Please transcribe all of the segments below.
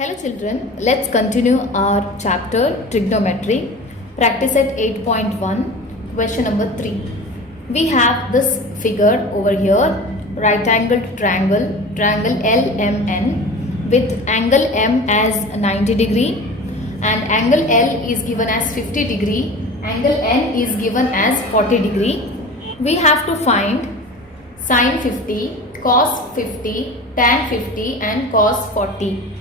Hello children, let's continue our chapter trigonometry. Practice at 8.1, question number 3. We have this figure over here, right angled triangle, triangle LMN with angle M as 90 degree and angle L is given as 50 degree, angle N is given as 40 degree. We have to find sine 50, cos 50, tan 50 and cos 40.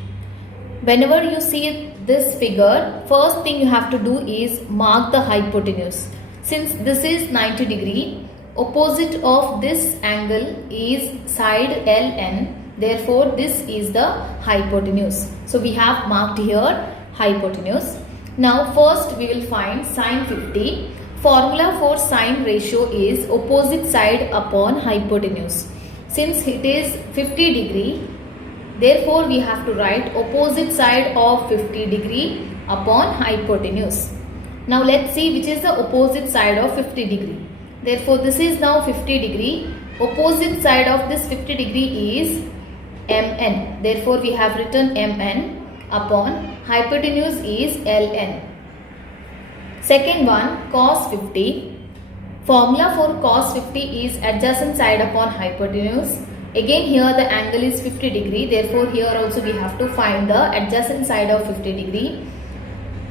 Whenever you see this figure, first thing you have to do is mark the hypotenuse. Since this is 90 degree, opposite of this angle is side LN. Therefore, this is the hypotenuse. So, we have marked here hypotenuse. Now, first we will find sine 50. Formula for sine ratio is opposite side upon hypotenuse. Since it is 50 degree, therefore, we have to write opposite side of 50 degree upon hypotenuse. Now, let's see which is the opposite side of 50 degree. Therefore, this is now 50 degree. Opposite side of this 50 degree is MN. Therefore, we have written MN upon hypotenuse is LN. Second one, cos 50. Formula for cos 50 is adjacent side upon hypotenuse. Again here the angle is 50 degree, therefore here also we have to find the adjacent side of 50 degree.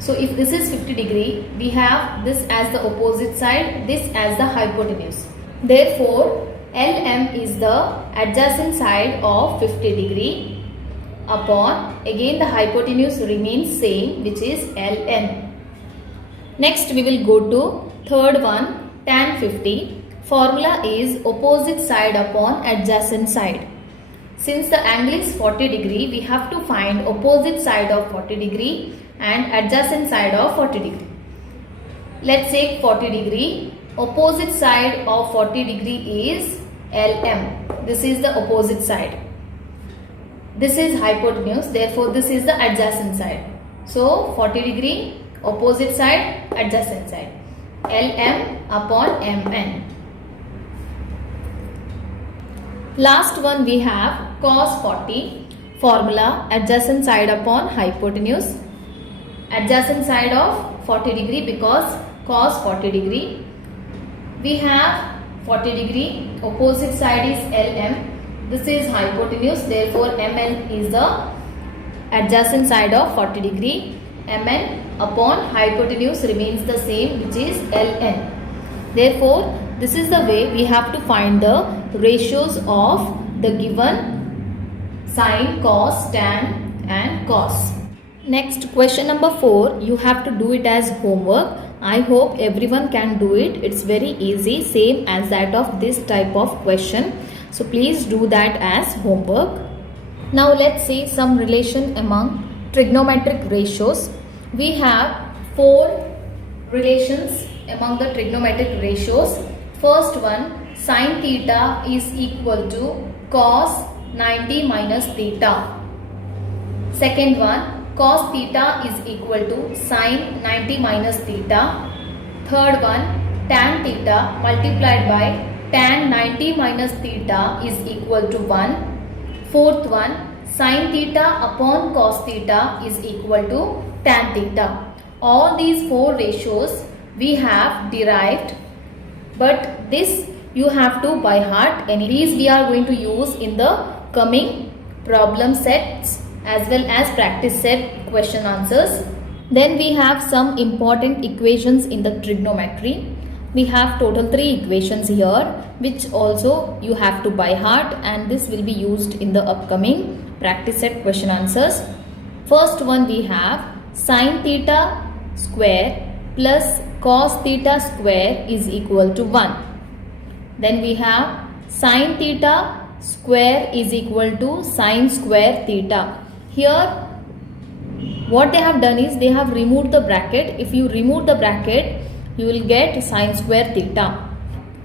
So if this is 50 degree, we have this as the opposite side, this as the hypotenuse. Therefore LM is the adjacent side of 50 degree upon, again the hypotenuse remains same, which is LN. Next we will go to third one, tan 50. Formula is opposite side upon adjacent side. Since the angle is 40 degree, we have to find opposite side of 40 degree and adjacent side of 40 degree. Let's say 40 degree. Opposite side of 40 degree is LM. This is the opposite side. This is hypotenuse. Therefore, this is the adjacent side. So, 40 degree, opposite side, adjacent side. LM upon MN. Last one we have cos 40. Formula adjacent side upon hypotenuse. Adjacent side of 40 degree because cos 40 degree. We have 40 degree. Opposite side is LM. This is hypotenuse. Therefore, MN is the adjacent side of 40 degree. MN upon hypotenuse remains the same, which is LN. Therefore, this is the way we have to find the ratios of the given sine, cos, tan and cos. Next, question number 4, you have to do it as homework. I hope everyone can do it. It's very easy, same as that of this type of question. So, please do that as homework. Now, let's see some relation among trigonometric ratios. We have 4 relations among the trigonometric ratios. First one, sin theta is equal to cos 90 minus theta. Second one, cos theta is equal to sin 90 minus theta. Third one, tan theta multiplied by tan 90 minus theta is equal to 1. Fourth one, sin theta upon cos theta is equal to tan theta. All these 4 ratios we have derived, but this you have to by heart, and these we are going to use in the coming problem sets as well as practice set question answers. Then we have some important equations in the trigonometry. We have total 3 equations here, which also you have to by heart, and this will be used in the upcoming practice set question answers. First one we have sin theta square plus cos theta square is equal to 1. Then we have sin theta square is equal to sin square theta. Here what they have done is they have removed the bracket. If you remove the bracket, you will get sin square theta.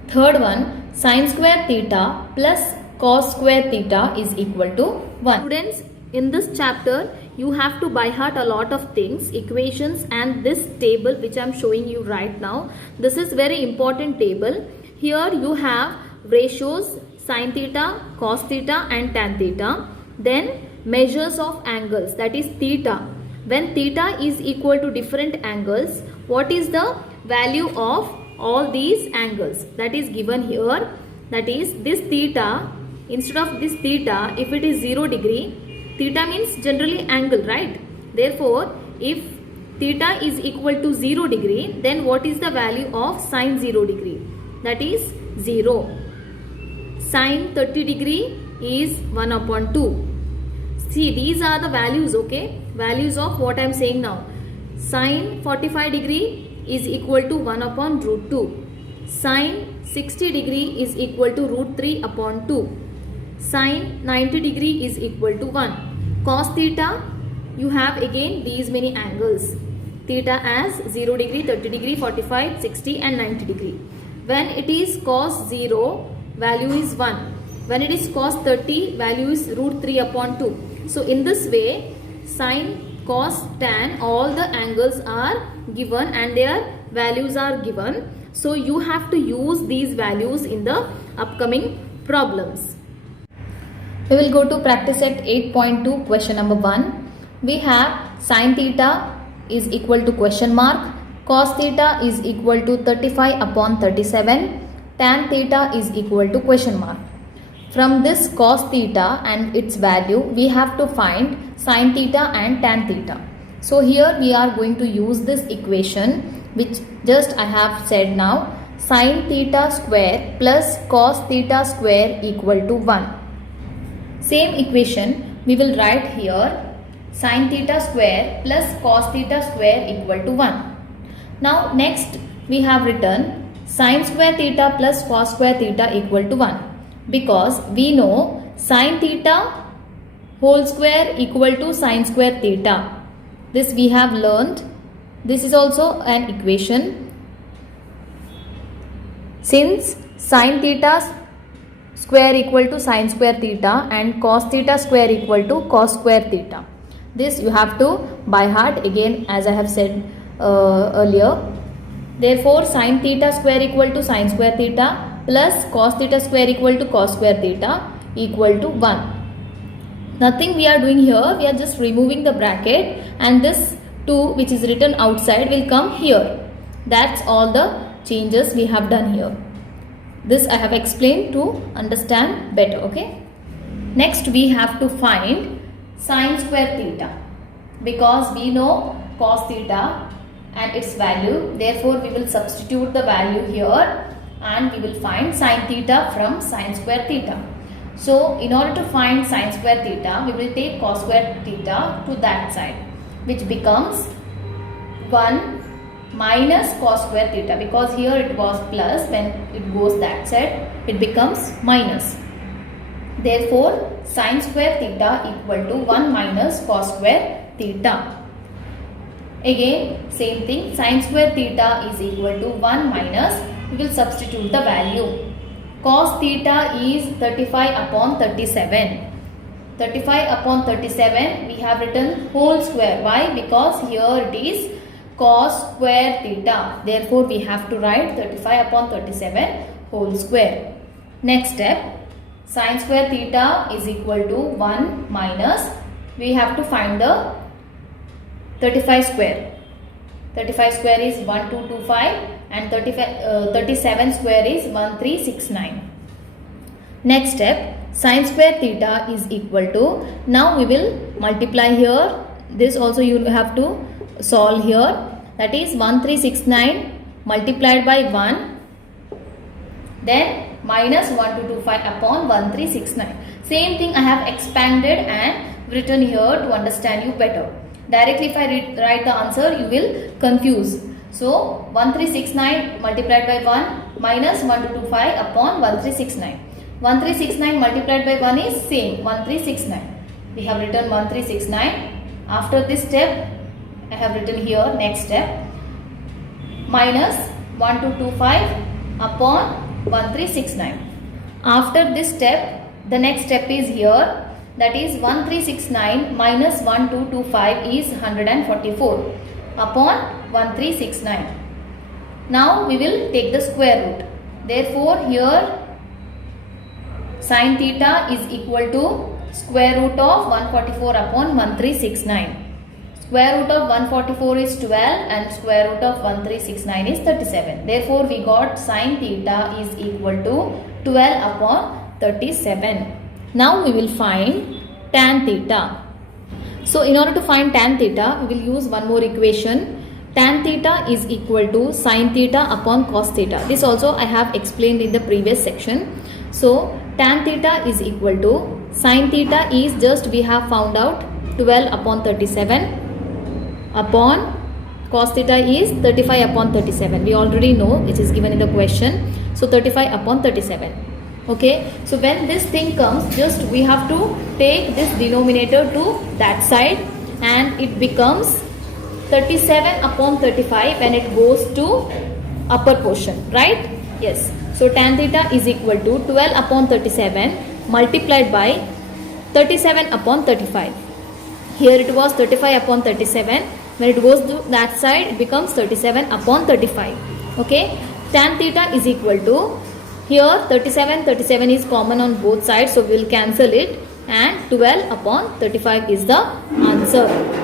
Third one, sin square theta plus cos square theta is equal to 1. Students, in this chapter you have to by heart a lot of things, equations, and this table which I am showing you right now. This is very important table. Here you have ratios sin theta, cos theta and tan theta. Then measures of angles, that is theta. When theta is equal to different angles, what is the value of all these angles? That is given here. That is this theta, instead of this theta, if it is 0 degree, theta means generally angle, right? Therefore, if theta is equal to 0 degree, then what is the value of sine 0 degree? That is 0. Sine 30 degree is 1 upon 2. See, these are the values, okay? Values of what I am saying now. Sine 45 degree is equal to 1 upon root 2. Sine 60 degree is equal to root 3 upon 2. Sine 90 degree is equal to 1. Cos theta, you have again these many angles. Theta as 0 degree, 30 degree, 45, 60 and 90 degree. When it is cos 0, value is 1. When it is cos 30, value is root 3 upon 2. So in this way, sine, cos, tan, all the angles are given and their values are given. So you have to use these values in the upcoming problems. We will go to practice set 8.2, question number 1. We have sine theta is equal to question mark, cos theta is equal to 35 upon 37, tan theta is equal to question mark. From this cos theta and its value, we have to find sine theta and tan theta. So here we are going to use this equation which just I have said now. Sine theta square plus cos theta square equal to 1. Same equation we will write here. Sine theta square plus cos theta square equal to 1. Now next we have written sine square theta plus cos square theta equal to 1. Because we know sine theta whole square equal to sine square theta. This we have learned. This is also an equation. Since sine theta square equal to sine square theta and cos theta square equal to cos square theta. This you have to by heart again, as I have said earlier. Therefore, sine theta square equal to sine square theta plus cos theta square equal to cos square theta equal to 1. Nothing we are doing here, we are just removing the bracket and this 2 which is written outside will come here. That's all the changes we have done here. This I have explained to understand better, okay? Next we have to find sine square theta. Because we know cos theta and its value, therefore we will substitute the value here and we will find sine theta from sine square theta. So in order to find sine square theta, we will take cos square theta to that side, which becomes 1 minus cos square theta, because here it was plus, when it goes that side it becomes minus. Therefore sine square theta equal to 1 minus cos square theta. Again same thing, sine square theta is equal to 1 minus, we will substitute the value. Cos theta is 35 upon 37. 35 upon 37 we have written whole square. Why? Because here it is cos square theta. Therefore we have to write 35 upon 37 whole square. Next step, sine square theta is equal to 1 minus, we have to find the 35 square. 35 square is 1225 and 37 square is 1369. Next step, sine square theta is equal to, now we will multiply here, this also you have to solve here, that is 1369 multiplied by 1, then minus 1225 upon 1369. Same thing I have expanded and written here to understand you better. Directly if I write the answer, you will confuse. So 1369 multiplied by 1 minus 1225 upon 1369. 1369 multiplied by 1 is same 1369. We have written 1369. After this step, I have written here next step, minus 1225 upon 1369. After this step, the next step is here, that is 1369 minus 1225 is 144 upon 1369. Now we will take the square root. Therefore here sine theta is equal to square root of 144 upon 1369. Square root of 144 is 12 and square root of 1369 is 37. Therefore, we got sin theta is equal to 12 upon 37. Now we will find tan theta. So in order to find tan theta, we will use one more equation. Tan theta is equal to sin theta upon cos theta. This also I have explained in the previous section. So tan theta is equal to sin theta is just we have found out 12 upon 37 upon cos theta is 35 upon 37. We already know which is given in the question. So 35 upon 37. Okay. So when this thing comes, just we have to take this denominator to that side and it becomes 37 upon 35 when it goes to upper portion. Right? Yes. So tan theta is equal to 12 upon 37 multiplied by 37 upon 35. Here it was 35 upon 37. When it goes to that side, it becomes 37 upon 35. Okay. Tan theta is equal to, here 37 is common on both sides. So we will cancel it and 12 upon 35 is the answer.